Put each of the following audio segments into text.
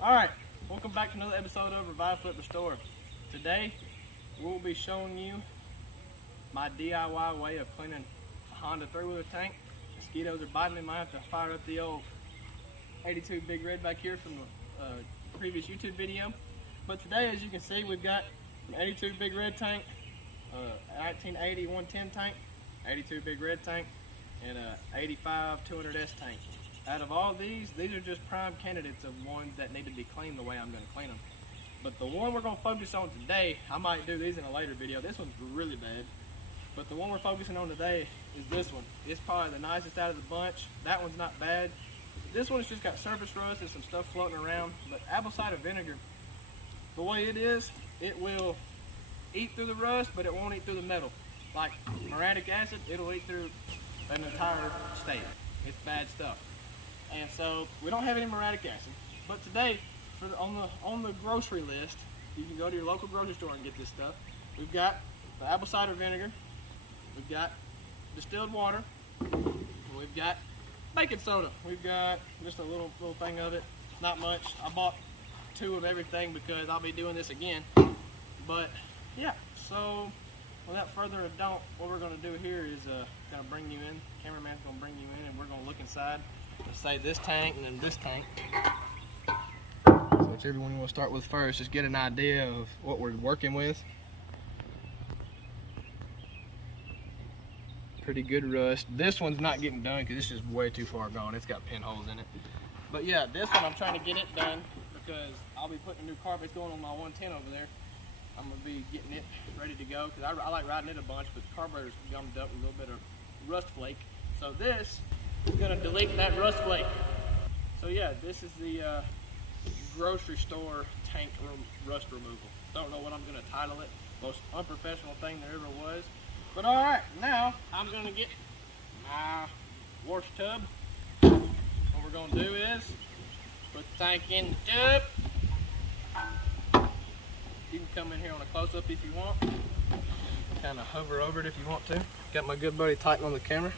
Alright, welcome back to another episode of Revive Flip Restore. Today, we'll be showing you my DIY way of cleaning a Honda 3-wheeler tank. Mosquitoes are biting me, might have to fire up the old 82 Big Red back here from the previous YouTube video. But today, as you can see, we've got an 82 Big Red tank, 1980 110 tank, 82 Big Red tank, and a 85 200S tank. Out of all these are just prime candidates of ones that need to be cleaned the way I'm going to clean them. But the one we're going to focus on today, I might do these in a later video. This one's really bad. But the one we're focusing on today is this one. It's probably the nicest out of the bunch. That one's not bad. This one's just got surface rust and some stuff floating around. But apple cider vinegar, the way it is, it will eat through the rust, but it won't eat through the metal. Like muriatic acid, it'll eat through an entire state. It's bad stuff. And so we don't have any muriatic acid, but today, on the grocery list, you can go to your local grocery store and get this stuff. We've got the apple cider vinegar, we've got distilled water, we've got baking soda. We've got just a little thing of it, not much. I bought 2 of everything because I'll be doing this again. But yeah, so without further ado, what we're going to do here is kind of bring you in. Cameraman's going to bring you in, and we're going to look inside. Let's say this tank and then this tank. So whichever one you want to start with first, just get an idea of what we're working with. Pretty good rust. This one's not getting done because it's just way too far gone. It's got pinholes in it. But yeah, this one I'm trying to get it done because I'll be putting a new carpet going on my 110 over there. I'm going to be getting it ready to go because I like riding it a bunch, but the carburetor's gummed up with a little bit of rust flake. So this is going to delete that rust flake. So yeah, this is the grocery store tank rust removal. Don't know what I'm going to title it. Most unprofessional thing there ever was. But alright, now I'm going to get my wash tub. What we're going to do is put the tank in the tub. You can come in here on a close-up if you want. Kind of hover over it if you want to. Got my good buddy Titan on the camera.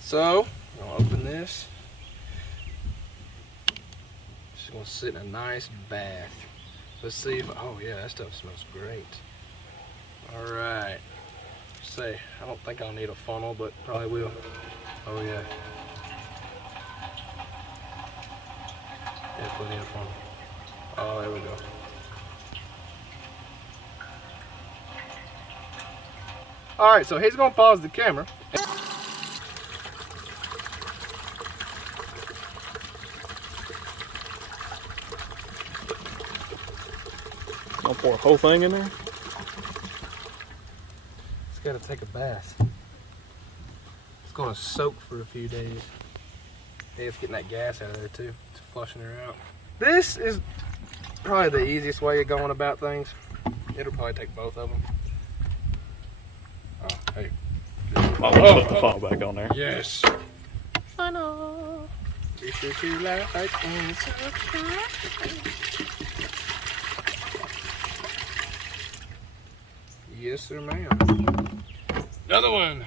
So, I'll open this. Just gonna sit in a nice bath. Let's see if, oh yeah, that stuff smells great. Alright. Say, I don't think I'll need a funnel, but probably will. Oh yeah. Definitely need a funnel. Oh, there we go. Alright, so he's gonna pause the camera. I'll pour a whole thing in there. It's got to take a bath. It's going to soak for a few days. Yeah, it's getting that gas out of there too. It's flushing her out. This is probably the easiest way of going about things. It'll probably take both of them. Oh, hey. I'll put the funnel back on there. Yes. Funnel. Be sure to like and subscribe. Yes, sir, ma'am. Another one.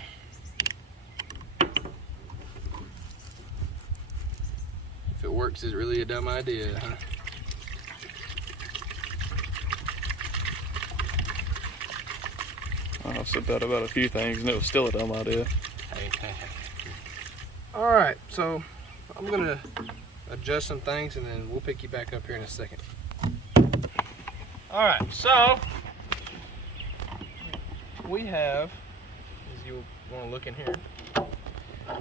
If it works, it's really a dumb idea, huh? I said that about a few things, and it was still a dumb idea. All right, so I'm gonna adjust some things, and then we'll pick you back up here in a second. All right, so we have, as you want to look in here,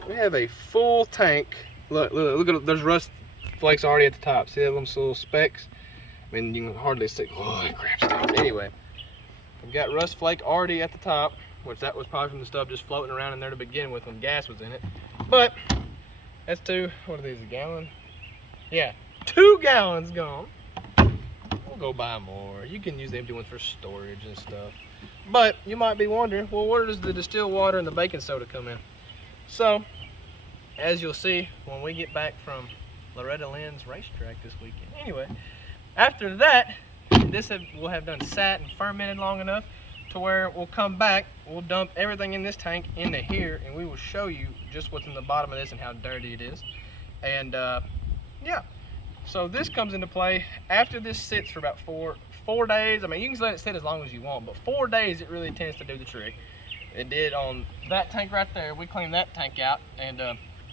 we have a full tank. Look at, there's rust flakes already at the top. See that little specks? I mean, you can hardly see. Oh, it grabs things. Anyway, we've got rust flake already at the top, which that was probably from the stuff just floating around in there to begin with when gas was in it. But that's what are these, a gallon? Yeah, 2 gallons gone. We'll go buy more. You can use the empty ones for storage and stuff. But you might be wondering, well, where does the distilled water and the baking soda come in? So, as you'll see when we get back from Loretta Lynn's racetrack this weekend. Anyway, after that, this will have done sat and fermented long enough to where we'll come back, we'll dump everything in this tank into here, and we will show you just what's in the bottom of this and how dirty it is. And yeah, So this comes into play after this sits for about four days. I mean, you can let it sit as long as you want, but 4 days it really tends to do the trick. It did on that tank right there. We cleaned that tank out, and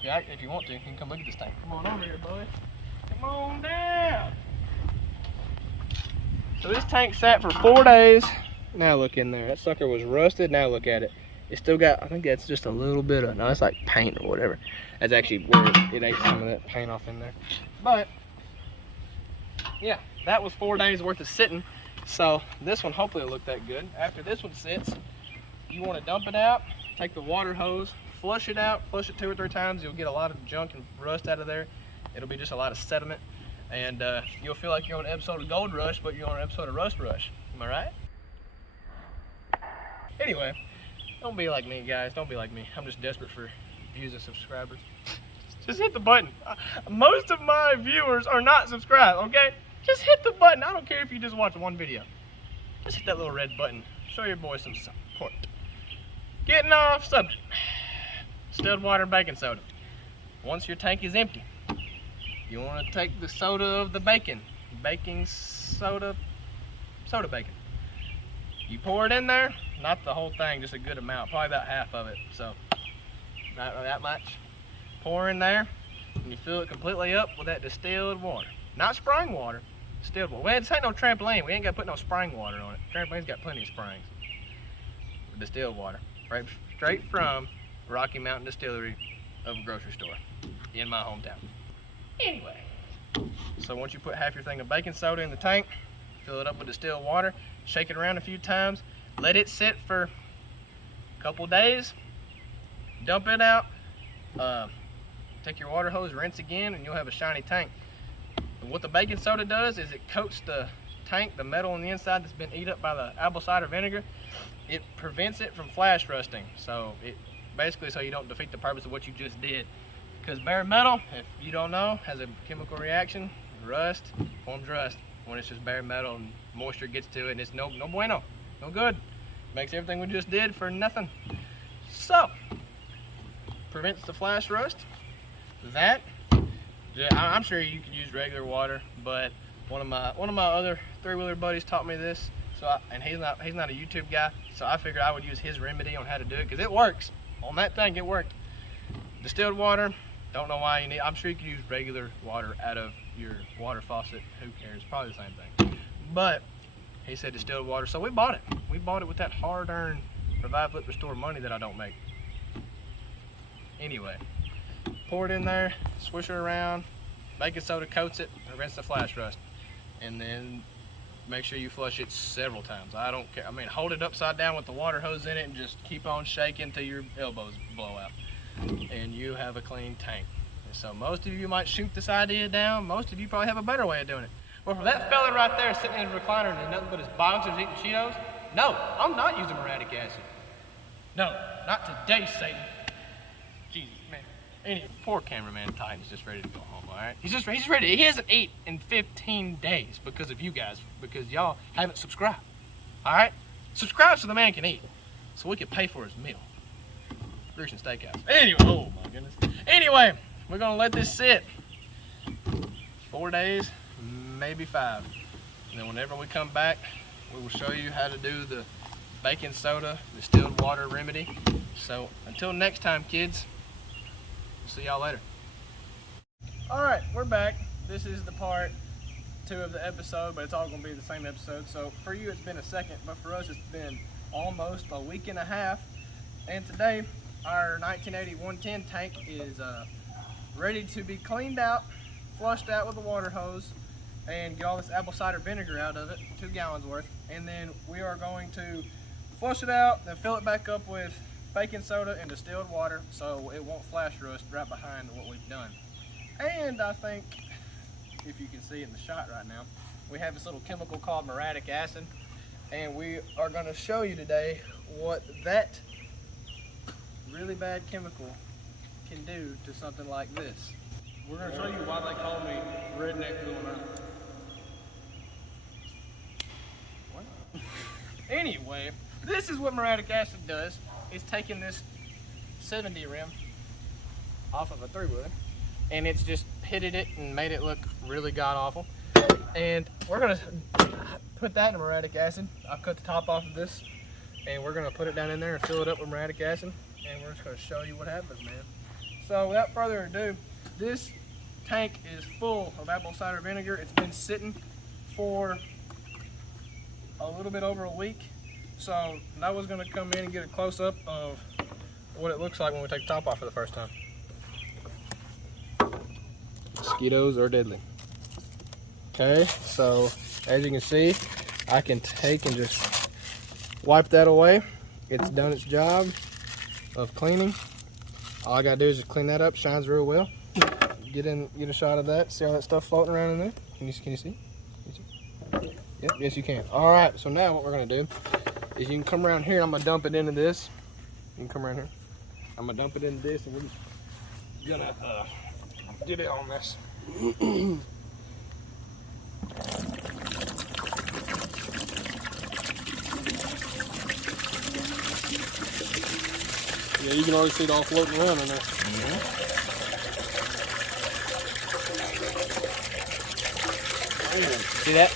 yeah, if you want to, you can come look at this tank. Come on over here, boy. Come on down. So this tank sat for 4 days. Now look in there. That sucker was rusted. Now look at it. It's still got, I think that's just a little bit of, no, it's like paint or whatever. That's actually where it ate some of that paint off in there. But yeah, that was 4 days worth of sitting. So this one hopefully will look that good. After this one sits, you want to dump it out, take the water hose, flush it out, flush it 2 or 3 times. You'll get a lot of junk and rust out of there. It'll be just a lot of sediment. And you'll feel like you're on an episode of Gold Rush, but you're on an episode of Rust Rush. Am I right? Anyway, don't be like me, guys. Don't be like me. I'm just desperate for views and subscribers. Just hit the button. Most of my viewers are not subscribed, okay? Just hit the button. I don't care if you just watch one video. Just hit that little red button. Show your boy some support. Getting off subject. Distilled water and baking soda. Once your tank is empty, you want to take the soda of the baking soda bacon. You pour it in there, not the whole thing, just a good amount, probably about half of it, so not that much. Pour in there, and you fill it completely up with that distilled water. Not spring water, distilled water. Well, this ain't no trampoline, we ain't got to put no spring water on it. Trampoline's got plenty of springs. Distilled water, right straight from Rocky Mountain Distillery of a grocery store in my hometown. Anyway, so once you put half your thing of baking soda in the tank, fill it up with distilled water, shake it around a few times, let it sit for a couple days, dump it out, take your water hose, rinse again, and you'll have a shiny tank. And what the baking soda does is it coats the tank, the metal on the inside that's been eaten up by the apple cider vinegar. It prevents it from flash rusting, so it basically so you don't defeat the purpose of what you just did. Because bare metal, if you don't know, has a chemical reaction. Rust forms rust when it's just bare metal and moisture gets to it, and it's no bueno, no good. Makes everything we just did for nothing. So prevents the flash rust. That, yeah, I'm sure you could use regular water, but one of my other 3-wheeler buddies taught me this. So and he's not a YouTube guy, so I figured I would use his remedy on how to do it because it works. On that thing, it worked. Distilled water. Don't know why you need, I'm sure you can use regular water out of your water faucet. Who cares? Probably the same thing. But he said distilled water, so we bought it. We bought it with that hard-earned Revive, Flip, Restore money that I don't make. Anyway, pour it in there, swish it around, baking soda coats it, prevents the flash rust. And then make sure you flush it several times. I don't care. I mean, hold it upside down with the water hose in it and just keep on shaking till your elbows blow out. And you have a clean tank. And so most of you might shoot this idea down. Most of you probably have a better way of doing it. Well, for that fella right there sitting in a recliner and nothing but his boxers eating Cheetos, no, I'm not using Muriatic acid. No, not today, Satan. Jesus, man. Anyway, poor cameraman Titan's just ready to go home, all right? He's ready. He hasn't eaten in 15 days because of you guys, because y'all haven't subscribed, all right? Subscribe so the man can eat, so we can pay for his meal. Grecian Steakhouse. Anyway, oh my goodness. Anyway, we're gonna let this sit 4 days, maybe 5. And then whenever we come back, we will show you how to do the baking soda distilled water remedy. So until next time, kids, see y'all later. All right, we're back. This is the part 2 of the episode, but it's all gonna be the same episode. So for you, it's been a second, but for us, it's been almost a week and a half. And today, our 1980 110 tank is ready to be cleaned out, flushed out with a water hose, and get all this apple cider vinegar out of it, 2 gallons worth. And then we are going to flush it out, then fill it back up with baking soda and distilled water so it won't flash rust right behind what we've done. And I think, if you can see in the shot right now, we have this little chemical called muriatic acid, and we are going to show you today what that really bad chemical can do to something like this. We're going to show you why they call me redneck going out. What? Anyway, this is what muriatic acid does. It's taking this 70 rim off of a 3-wheeler, and it's just pitted it and made it look really god awful. And we're gonna put that in muriatic acid. I'll cut the top off of this, and we're gonna put it down in there and fill it up with muriatic acid, and we're just gonna show you what happens, man. So without further ado, this tank is full of apple cider vinegar. It's been sitting for a little bit over a week. So Noah's gonna come in and get a close-up of what it looks like when we take the top off for the first time. Mosquitoes are deadly. Okay, so as you can see, I can take and just wipe that away. It's done its job of cleaning. All I gotta do is just clean that up. Shines real well. Get a shot of that. See all that stuff floating around in there? Can you see? Can you see? Yep, yes you can. All right, so now what we're gonna do is you can come around here. I'm gonna dump it into this. You can come around here. I'm gonna dump it into this, and we're gonna get it on this. Yeah, you can already see it all floating around in there. See that?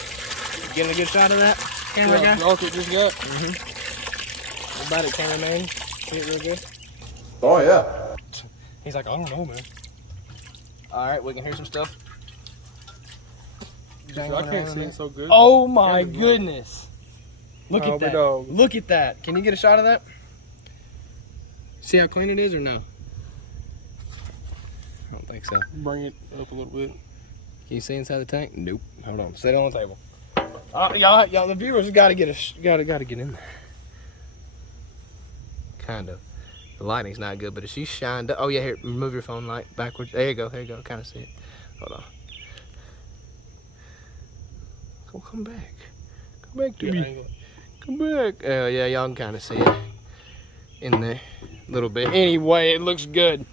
Getting a good shot of that? Camera guy? Look, it just got. What about it, cameraman? See it real good? Oh yeah. He's like, I don't know, man. All right, we can hear some stuff. I can't see it so good. Oh my goodness! Look at that! Dog. Look at that! Can you get a shot of that? See how clean it is, or no? I don't think so. Bring it up a little bit. Can you see inside the tank? Nope. Hold on. Set it on the table. Y'all, the viewers got to get gotta get in there. Kind of. The lighting's not good, but if she's shined up. Oh yeah, here, move your phone light backwards. There you go. There you go. Kind of see it. Hold on. Oh, come back. Come back to me. Come back. Oh yeah, y'all can kind of see it in there a little bit. Anyway, it looks good.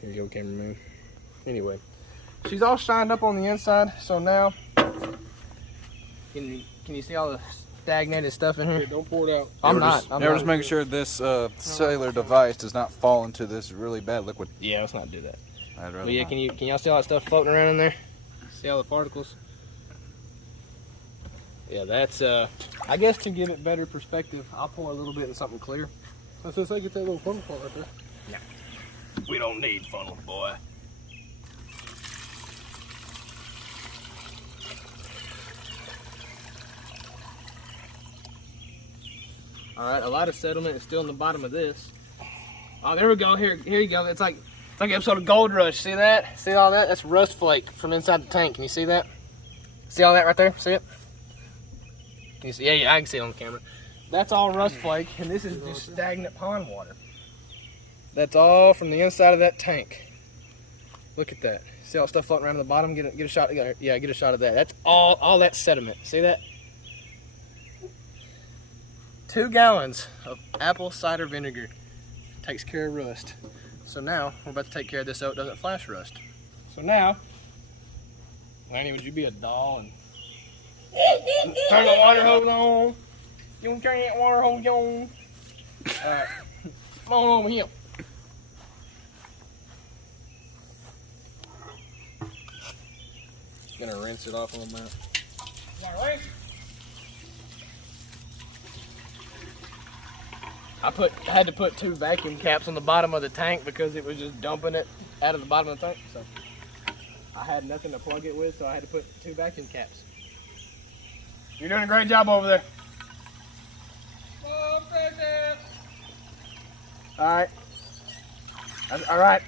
Here you go, cameraman. Anyway, she's all shined up on the inside. So now, can you see all the stagnated stuff in here? Hey, don't pour it out. I'm not. Just making sure this cellular device does not fall into this really bad liquid. Yeah, let's not do that. I'd rather But yeah, not. can y'all see all that stuff floating around in there? See all the particles? Yeah, that's I guess to give it better perspective, I'll pour a little bit in something clear. I said, get that little funnel part right there. Yeah. We don't need funnel, boy. All right, a lot of sediment is still in the bottom of this. Oh, there we go. Here you go. It's like an episode of Gold Rush. See that? See all that? That's rust flake from inside the tank. Can you see that? See all that right there? See it? Can you see? Yeah, I can see it on the camera. That's all rust flake, and this is just stagnant pond water. That's all from the inside of that tank. Look at that. See all the stuff floating around the bottom? Get a shot. Yeah, get a shot of that. That's all that sediment. See that? 2 gallons of apple cider vinegar takes care of rust. So now we're about to take care of this so it doesn't flash rust. So now, Lanny, would you be a doll and turn the water hose on? You want to turn that water hose on? Come on over here. Gonna rinse it off a little bit. I had to put 2 vacuum caps on the bottom of the tank because it was just dumping it out of the bottom of the tank. So I had nothing to plug it with, so I had to put 2 vacuum caps. You're doing a great job over there. All right.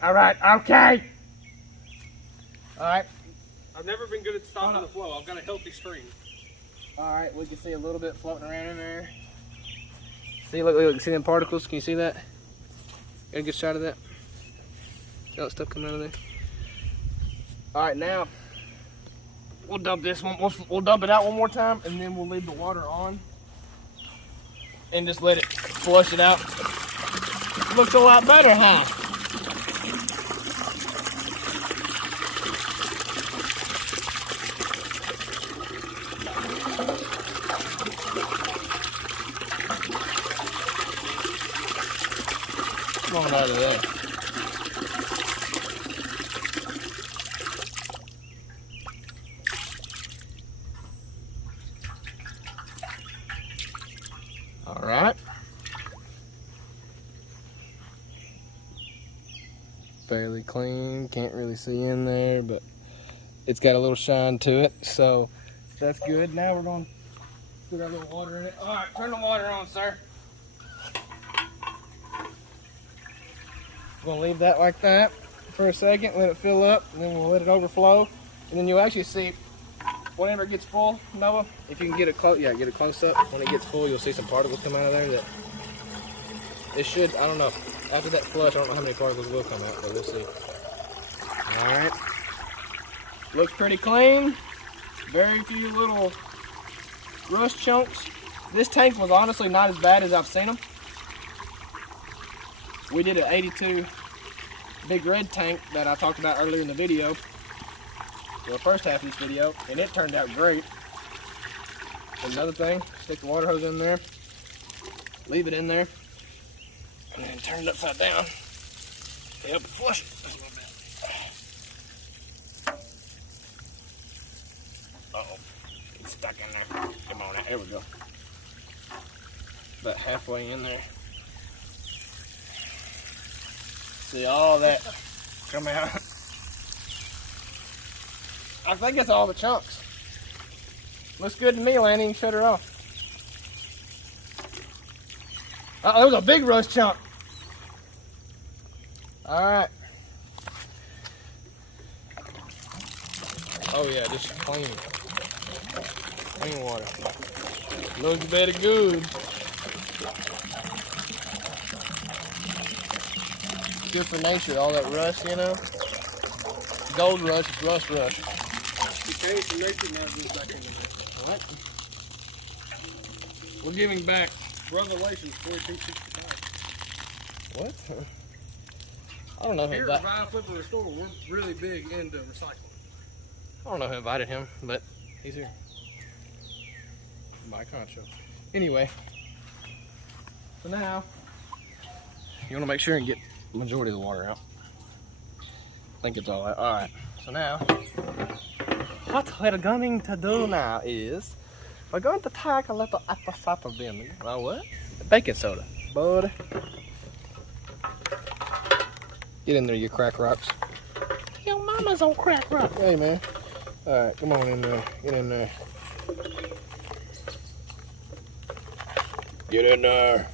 All right. Okay. All right. I've never been good at stopping the flow. I've got a healthy stream. All right. We can see a little bit floating around in there. See, look, see them particles? Can you see that? Get a good shot of that. See all that stuff coming out of there? All right, now we'll dump this one. We'll dump it out one more time, and then we'll leave the water on and just let it flush it out. Looks a lot better, huh? Come on out of there. All right. Fairly clean, can't really see in there, but it's got a little shine to it, so that's good. Now we're gonna put our little water in it. All right, turn the water on, sir. We're gonna leave that like that for a second, let it fill up, and then we'll let it overflow. And then you'll actually see, whenever it gets full, Noah, if you can get it close, yeah, get it close up. When it gets full, you'll see some particles come out of there that it should, I don't know. After that flush, I don't know how many particles will come out, but we'll see. All right. Looks pretty clean. Very few little rust chunks. This tank was honestly not as bad as I've seen them. We did an 82 big red tank that I talked about earlier in the video, the first half of this video, and it turned out great. Another thing, stick the water hose in there, leave it in there, and then turn it upside down to help it flush it just a little bit. Uh-oh, it's stuck in there. Come on, there we go. About halfway in there. See all that come out. I think it's all the chunks. Looks good to me, Lanny. You can shut her off. Uh-oh, there was a big rust chunk. All right. Oh yeah, just clean water. Looks very good. Good for nature, all that rust, you know. Gold rush, it's rust rush. Decay from nature now goes back into nature. What? We're giving back. Revelations 1465. What? I don't know who Here invited. at Flip and Restore, we're really big into recycling. I don't know who invited him, but he's here. My concho. Anyway, so now you want to make sure and get the majority of the water out. I think it's all out. All right. So now, what we're going to do now is we're going to take a little apple cider vinegar. What? Baking soda, bud. Get in there, you crack rocks. Your mama's on crack rock. Hey, man. All right, come on in there. Get in there. Get in there.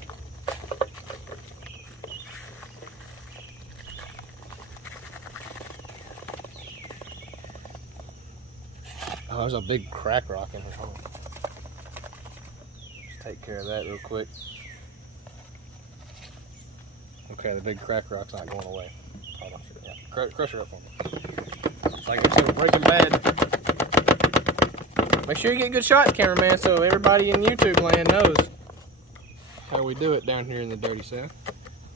Oh, there's a big crack rock in here. Just take care of that real quick. Okay, the big crack rock's not going away. Hold on, yeah. Crush her up for me. It's like it's Breaking Bad. Make sure you get good shots, cameraman, so everybody in YouTube land knows how we do it down here in the dirty south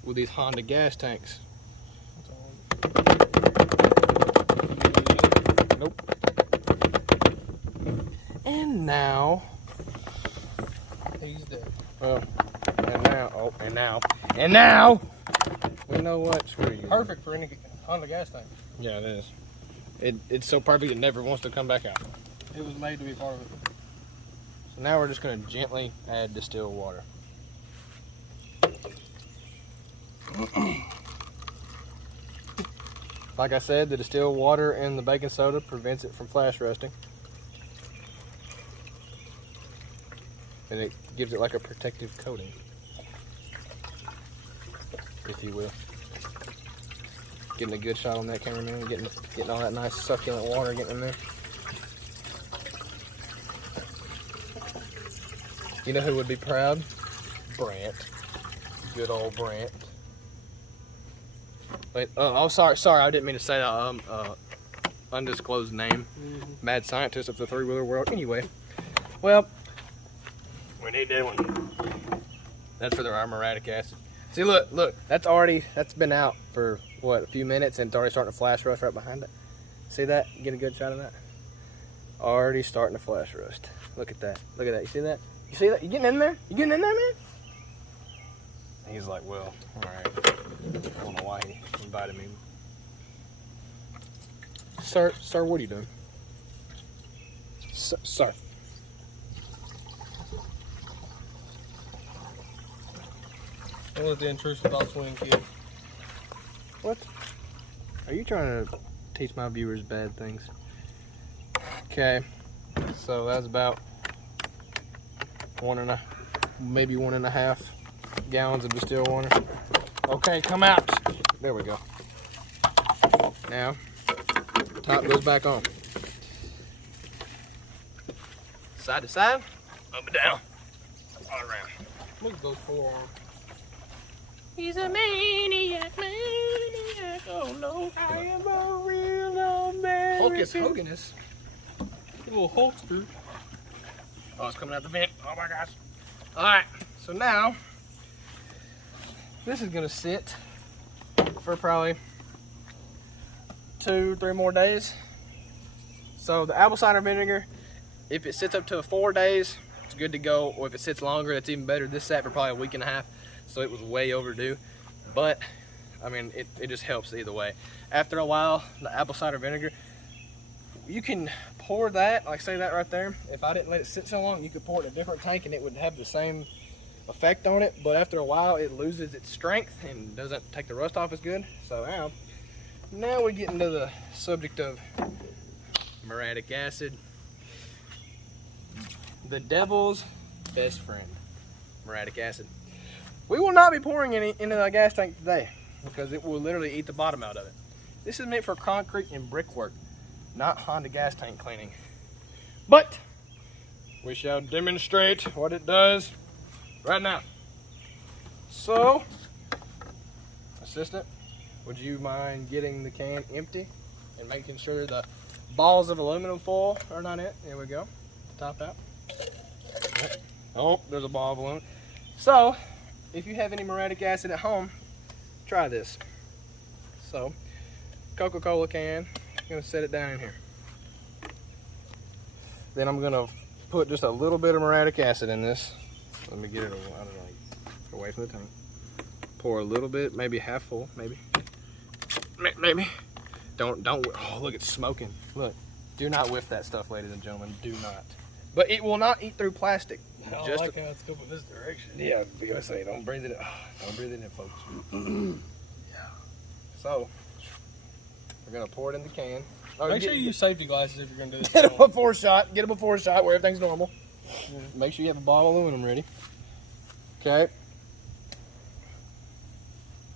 with these Honda gas tanks. Nope. And now he's dead. Well, and now we know what. Screw you. Perfect for any Honda gas tank. Yeah, it is. It's so perfect it never wants to come back out. It was made to be part of it. So now we're just going to gently add distilled water. Like I said, the distilled water in the baking soda prevents it from flash rusting. And it gives it like a protective coating, if you will. Getting a good shot on that, cameraman. Getting all that nice succulent water getting in there. You know who would be proud? Brant. Good old Brant. Wait, oh, sorry, I didn't mean to say that. Undisclosed name. Mad scientist of the three-wheeler world. Anyway, well, we need that one. That's for our Muriatic acid. See, look, that's been out for, what, a few minutes, and it's already starting to flash rust right behind it. See that? Get a good shot of that? Already starting to flash rust. Look at that. Look at that. You see that? You see that? You getting in there? You getting in there, man? And he's like, well, all right. I don't know why he invited me. Sir, what are you doing? Sir. Don't let the intrusive thoughts win, kid. What? Are you trying to teach my viewers bad things? Okay, so that's about maybe 1.5 gallons of distilled water. Okay, come out. There we go. Now, top goes back on. Side to side, up and down, all around. Look at those forearms. He's a maniac, maniac. Oh no, I am a real American. Hocus Hoganus. A little Hulkster. Oh, it's coming out the vent. Oh my gosh. All right, so now this is gonna sit for probably 2-3 more days. So the apple cider vinegar, if it sits up to 4 days, it's good to go. Or if it sits longer, that's even better. This sat for probably a week and a half, so it was way overdue. But I mean, it just helps either way. After a while, the apple cider vinegar, you can pour that, like say that right there. If I didn't let it sit so long, you could pour it in a different tank and it would have the same effect on it. But after a while, it loses its strength and doesn't take the rust off as good. So now we get into the subject of muriatic acid, the devil's best friend, muriatic acid. We will not be pouring any into the gas tank today because it will literally eat the bottom out of it. This is meant for concrete and brickwork, not Honda gas tank cleaning. But we shall demonstrate what it does right now. So, assistant, would you mind getting the can empty and making sure the balls of aluminum foil are not in? There we go. Top out. Oh, there's a ball of aluminum. So, if you have any muriatic acid at home, try this. So, Coca-Cola can, I'm gonna set it down in here. Then I'm gonna put just a little bit of muriatic acid in this. Let me get it away from the tank. Pour a little bit, maybe half full, maybe. Maybe. Don't, oh look, it's smoking. Look, do not whiff that stuff, ladies and gentlemen, do not. But it will not eat through plastic. I don't like how it's going this direction. Yeah, because I say don't breathe it in. Don't breathe it in, folks. Yeah. So we're gonna pour it in the can. Oh, Make sure you use safety glasses if you're gonna do this. Get a before shot. Get a before shot where everything's normal. Yeah. Make sure you have a bottle of aluminum ready. Okay.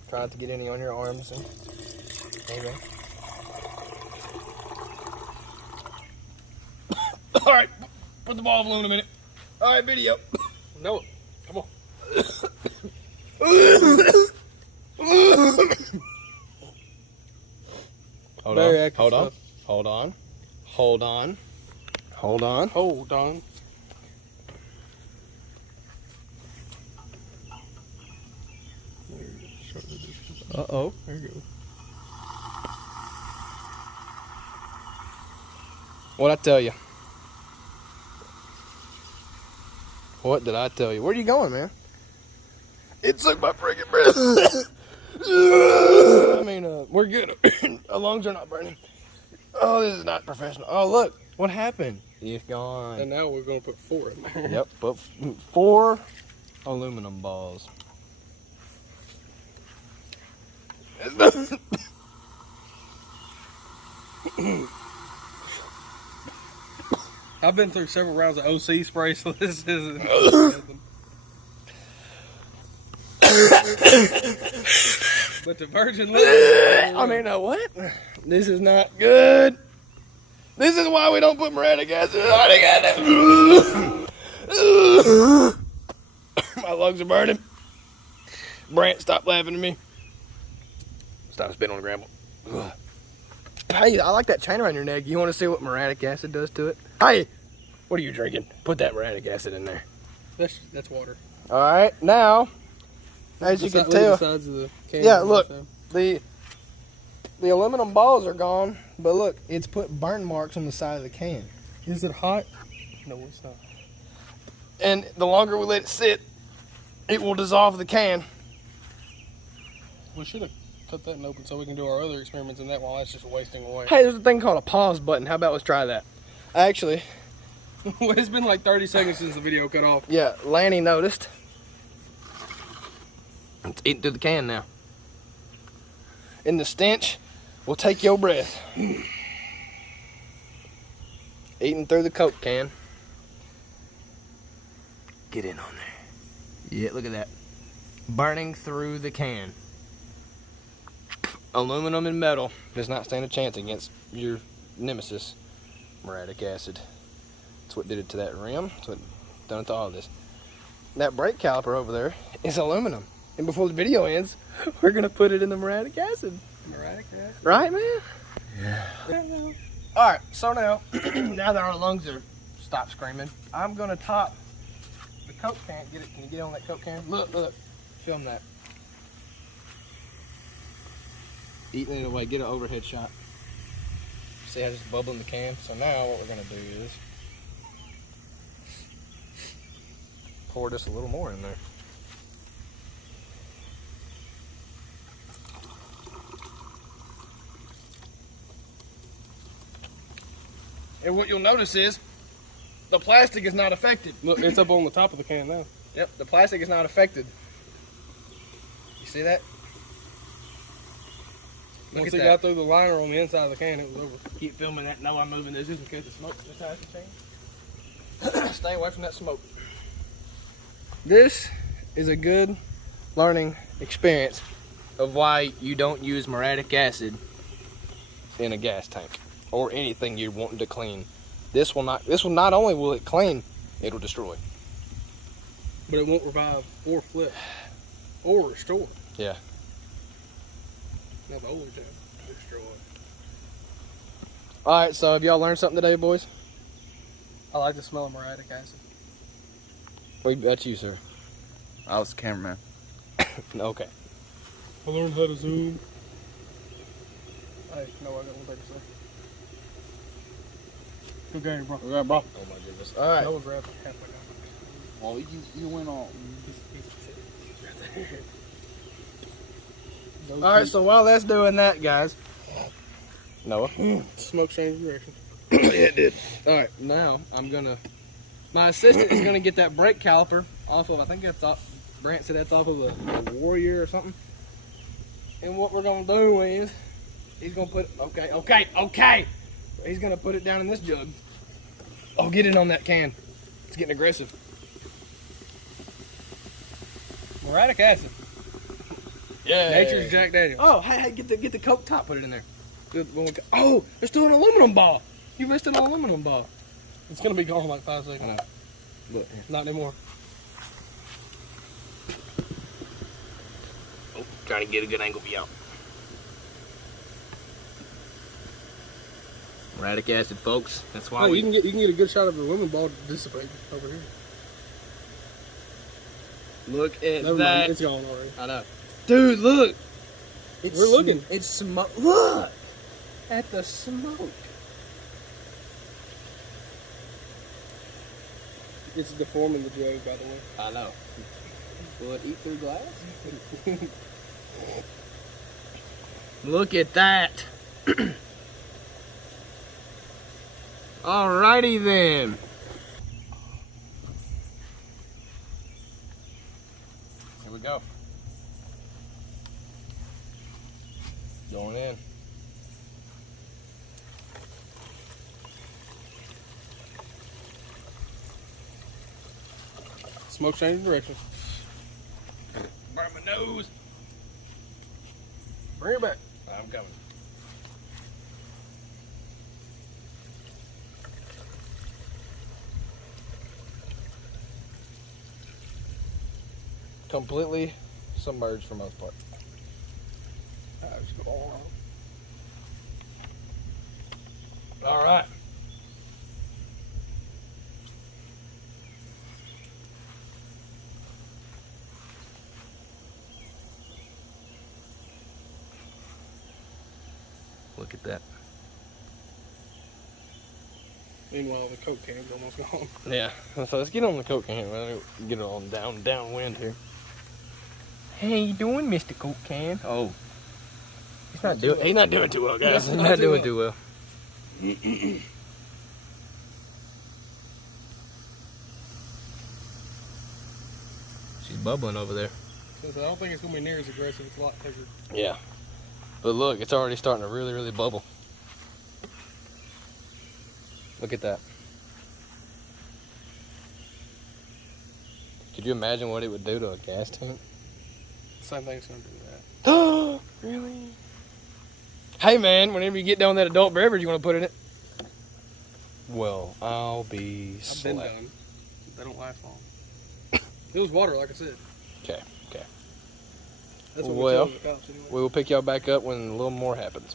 Try not to get any on your arms. There you go. All right, put the ball of aluminum in it. All right, video. No, come on. Hold on. Hold on. Hold on. Hold on. Hold on. Hold on. Uh-oh. There you go. What'd I tell you? What did I tell you? Where are you going, man? It took my freaking breath. I mean, we're good. Our lungs are not burning. Oh, this is not professional. Oh, look. What happened? It's gone. And now we're going to put 4 in there. Yep, but 4 aluminum balls. I've been through several rounds of OC spray, so this isn't nothing. But the virgin liquor. I mean, what? This is not good. This is why we don't put muriatic acid in it. My lungs are burning. Brant, stop laughing at me. Stop spitting on the gravel. Hey, I like that chain around your neck. You want to see what muriatic acid does to it? Hey, what are you drinking? Put that muriatic acid in there. That's water. All right, now, as you can tell, yeah, look, the aluminum balls are gone, but look, it's put burn marks on the side of the can. Is it hot? No, it's not. And the longer we let it sit, it will dissolve the can. We should have cut that and open so we can do our other experiments in that while that's just wasting away. Hey, there's a thing called a pause button. How about let's try that? Actually, it's been like 30 seconds since the video cut off. yeah, Lanny noticed. It's eating through the can now. And the stench will take your breath. Eating through the Coke can. Get in on there. Yeah, look at that. Burning through the can. Aluminum and metal does not stand a chance against your nemesis, muriatic acid. That's what did it to that rim. That's what done it to all this. That brake caliper over there is aluminum. And before the video ends, we're going to put it in the muriatic acid. Muriatic acid. Right, man? Yeah. Alright, so now, now that our lungs are stopped screaming, I'm going to top the Coke can. Get it? Can you get on that Coke can? Look, look. Film that. Eating it away. Get an overhead shot. See how it's just bubbling the can? So now what we're going to do is pour just a little more in there. And what you'll notice is the plastic is not affected. Look, it's up on the top of the can now. Yep, the plastic is not affected. You see that? Once it got through the liner on the inside of the can, it was over. Keep filming that. No, I'm moving this just in case the smoke decides to change. Stay away from that smoke. This is a good learning experience of why you don't use muriatic acid in a gas tank or anything you're wanting to clean. This will not only will it clean, it'll destroy. But it won't revive or flip or restore. Yeah. Not the only time. Destroy. Alright, so have y'all learned something today, boys? I like the smell of muriatic acid. That's you, sir. I was the cameraman. Okay. I learned how to zoom. Hey, no, I got one thing to say. Good game, bro. Good game, bro. Oh my goodness. Alright. No one grabbed halfway down. Well, you went on. Alright, so while that's doing that, guys. Noah. Smoke changed direction. Yeah, it did. Alright, now I'm gonna. My assistant is gonna get that brake caliper off of, I think that's off, Brant said that's off of a Warrior or something. And what we're gonna do is, he's gonna put, okay. He's gonna put it down in this jug. Oh, get it on that can. It's getting aggressive. Muriatic acid. Yeah. Nature's Jack Daniels. Oh, hey, get the Coke top, put it in there. Oh, there's still an aluminum ball. You missed an aluminum ball. It's gonna be gone in like 5 seconds. I know. Look, here. Not anymore. Oh, trying to get a good angle be out. Muriatic acid, folks. That's why you can get a good shot of the aluminum ball dissipating over here. Look at Never that. mind, it's gone already. I know. Dude, look. We're looking. It's smoke. Look at the smoke. It's deforming the jug, by the way. I know. Will it eat through glass? Look at that. Alrighty then. Here we go. Going in. Smoke changing direction. Burn my nose. Bring it back. I'm coming. Completely submerged for most part. Just go on. All right. Look at that. Meanwhile, the Coke can's almost gone. Yeah. So let's get on the Coke can. Get it on downwind here. How you doing, Mr. Coke can? Oh. He's not doing too well, guys. He's not doing too well. She's bubbling over there. I don't think it's gonna be near as aggressive. It's a lot bigger. Yeah. But look, it's already starting to really, really bubble. Look at that. Could you imagine what it would do to a gas tank? Same thing's gonna do that. Really? Hey man, whenever you get down that adult beverage you want to put in it. Well, I'll be I've been done. They don't last long. It was water, like I said. Okay. That's what Well, we told the cops anyway. we will pick y'all back up when a little more happens.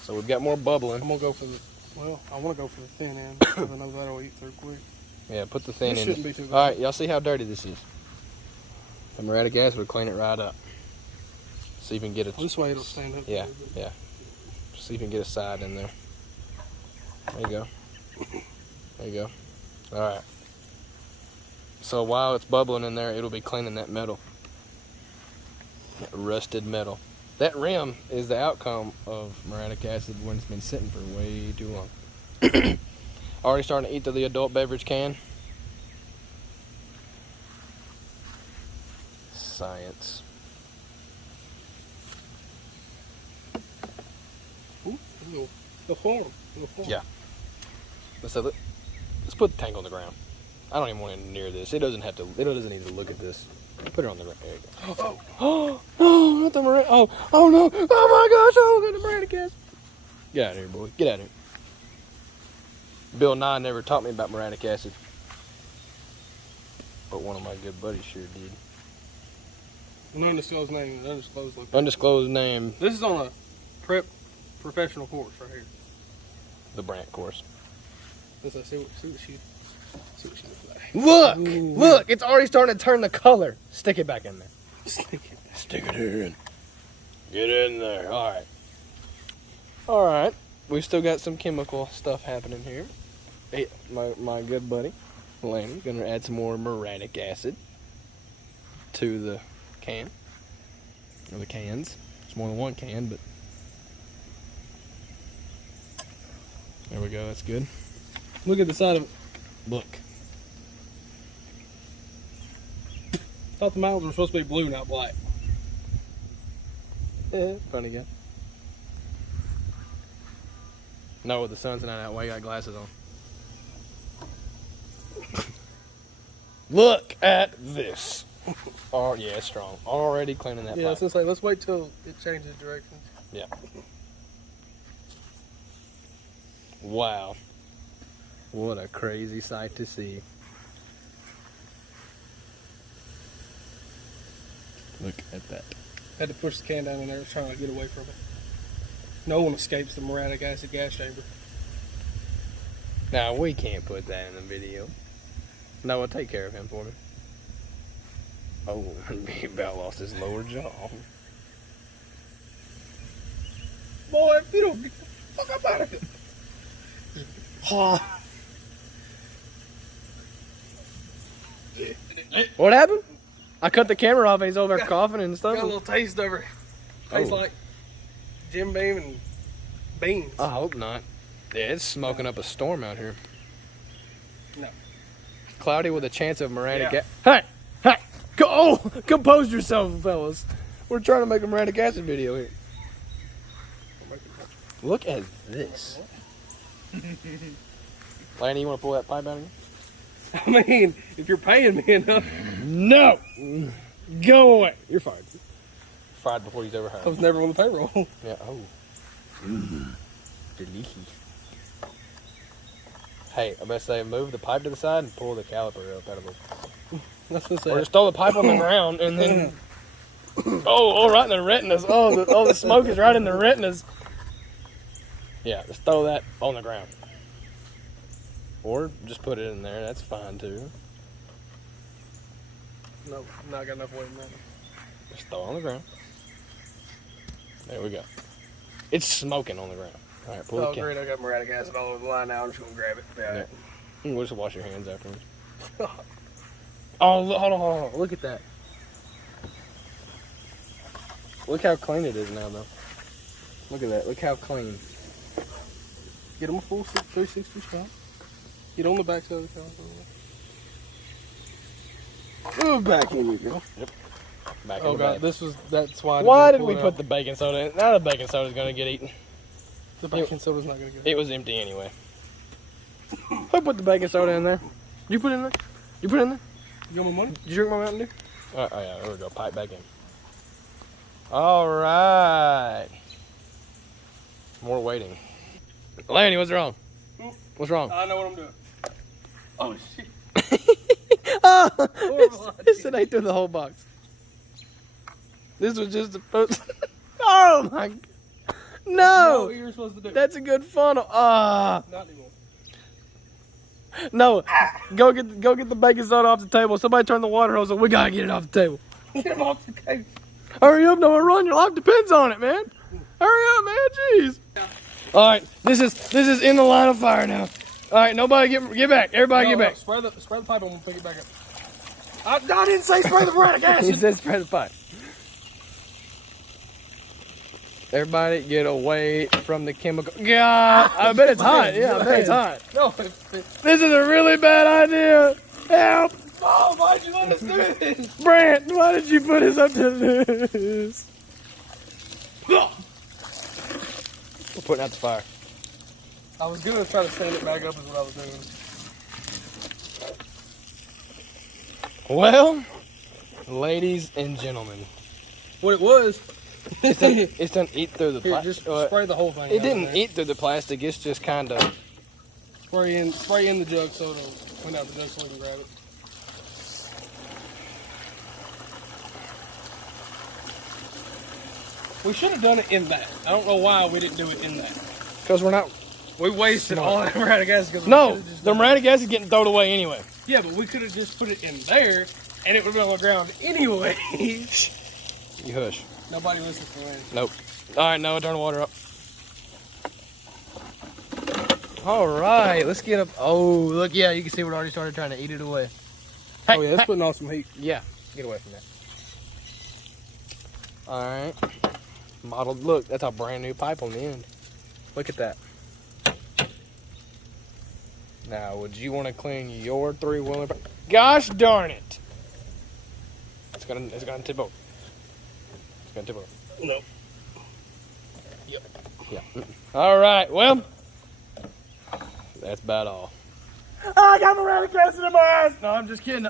So we've got more bubbling. I'm gonna go for the. Well, I want to go for the thin end because I know that'll eat through quick. Yeah, put the thin This in. shouldn't be too bad. All right, y'all see how dirty this is. The muriatic acid would clean it right up. See if you can get it. This way it'll stand up. Yeah, yeah. See if you can get a side in there. There you go. There you go. All right. So while it's bubbling in there, it'll be cleaning that metal. That rusted metal. That rim is the outcome of muriatic acid when it's been sitting for way too long. Already starting to eat through the adult beverage can. Science. Ooh, it'll form. Yeah. Let's put the tank on the ground. I don't even want it near this. It doesn't have to. It doesn't need to look at this. Put it on the ground. There you go. Oh no, not the muriatic. Oh no! Oh my gosh! Oh, the muriatic acid. Get out of here, boy. Get out of here. Bill Nye never taught me about muriatic acid, but one of my good buddies sure did. An undisclosed name. Undisclosed location. Undisclosed name. This is on a prep professional course right here. The Brant course. Let's see what she looks like. Look! Ooh. Look! It's already starting to turn the color. Stick it back in there. Stick it in. Get in there. Alright. Alright. We've still got some chemical stuff happening here. Hey, my good buddy, Lanny, gonna add some more muriatic acid to the can. Or the cans. It's more than one can, but there we go, that's good. Look at the side of it. Look. I thought the mouths were supposed to be blue, not black. Funny guy. No, with the sun's not out, why you got glasses on? Look at this. Oh, yeah, it's strong. Already cleaning that Yeah, I pipe. was gonna say, let's wait till it changes direction. Yeah. Wow. What a crazy sight to see. Look at that. Had to push the can down in there, trying to get away from it. No one escapes the muriatic acid gas chamber. Now, we can't put that in the video. No, we'll take care of him for me. Oh, he about lost his lower jaw. Boy, if you don't get the fuck up out of it. What happened? I cut the camera off and he's over there coughing and stuff. Got a little taste over it. Tastes like Jim Beam and beans. I hope not. Yeah, it's smoking up a storm out here. No. Cloudy with a chance of muriatic Yeah. acid. Hey! Compose yourself, fellas. We're trying to make a muriatic acid video here. Look at this. Lanny, you want to pull that pipe out again? I mean, if you're paying me enough. No! Go away. You're fired. Fired before he's ever I hired. was never on the payroll. Yeah, oh. Delicious. Hey, I best say move the pipe to the side and pull the caliper up out of the... That's what I Or said. just throw the pipe on the ground and then... Oh, right in the retinas. Oh, the smoke is right in the retinas. Yeah, just throw that on the ground. Or just put it in there. That's fine, too. No, not got enough weight in that. Just throw it on the ground. There we go. It's smoking on the ground. All right, pull the Oh, can. great. I got muriatic acid all over the line now. I'm just going to grab it. Yeah. We'll just wash your hands afterwards. Oh, hold on. Look at that. Look how clean it is now, though. Look at that. Look how clean. Get them a full 360 shot. Get on the back side of the counter. Move back in, you girl. Back in Oh the god, bag. that's why. Why did we put the baking soda in? Now the baking soda's gonna get eaten. the baking soda's not gonna go? It was empty anyway. Who put the baking soda in there? You put it in there? You put it in there? You want my money? Did you drink my Mountain Dew? Oh yeah, there we go. Pipe back in. All right. More waiting. Lanny, what's wrong? What's wrong? I know what I'm doing. Oh shit! Oh, it ate through the whole box. This was just the first. Oh my! No, what you were supposed to do. that's a good funnel. Not anymore. No, go get the baking soda off the table. Somebody turn the water hose on. We gotta get it off the table. Get him off the cake. Hurry up, no, run. Your life depends on it, man. Hurry up, man. Jeez. All right, this is in the line of fire now. All right, nobody get back. Everybody get back. Spray the pipe and we'll pick it back up. I didn't say spray the muriatic He acid. said spray the pipe. Everybody get away from the chemical. God, I bet it's hot. Yeah, I bet it's hot. No, This is a really bad idea. Help. oh, why'd you let us do this? Brant, why did you put us up to this? We're putting out the fire. I was gonna try to stand it back up is what I was doing. Well, ladies and gentlemen, What it was, it's done eat through the here, plastic. just spray the whole thing. It out didn't in there. eat through the plastic. It's just kind of. Spray in the jug so it'll clean out the jug so we can grab it. We should have done it in that. I don't know why we didn't do it in that. Because we're not. We wasted all that muriatic acid. 'Cause we No, could've just the done muriatic acid is getting thrown away anyway. it. Yeah, but we could have just put it in there, and it would have been on the ground anyway. You hush. Nobody listens to me. Nope. All right, Noah, turn the water up. All right, let's get up. Oh, look, yeah, you can see we already started trying to eat it away. Hey, Oh yeah, it's putting on some heat. yeah, get away from that. All right, modeled. Look, that's a brand new pipe on the end. Look at that. Now, would you want to clean your 3-wheeler? Gosh darn it! It's gonna tip over. It's gonna tip over. No. Yeah. All right. Well, that's about all. I got muriatic acid in my eyes. No, I'm just kidding.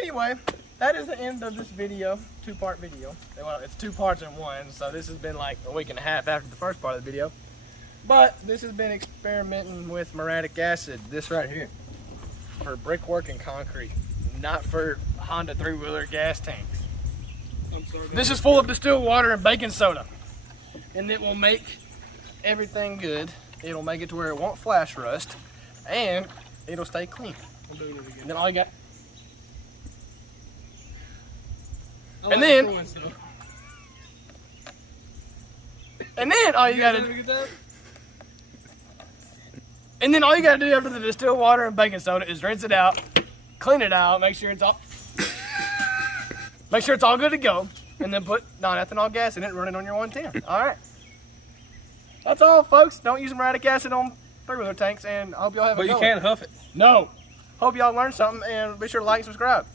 Anyway, that is the end of this video. 2-part video. Well, it's 2 parts in one, so this has been like a week and a half after the first part of the video. But this has been experimenting with muriatic acid. This right here for brickwork and concrete, not for Honda 3-wheeler gas tanks. I'm sorry. This is full of distilled water and baking soda. And it will make everything good. It'll make it to where it won't flash rust. And it'll stay clean. I'm doing it again. And then all you got. I and like then- throwing stuff. And then all you guys gotta having a good time? And then all you gotta do after the distilled water and baking soda is rinse it out, clean it out, make sure it's all good to go, and then put non-ethanol gas in it and run it on your 110. Alright. That's all, folks. Don't use muriatic acid on 3-wheeler tanks, and I hope y'all have a But good you one. can't huff it. No. Hope y'all learned something, and be sure to like and subscribe.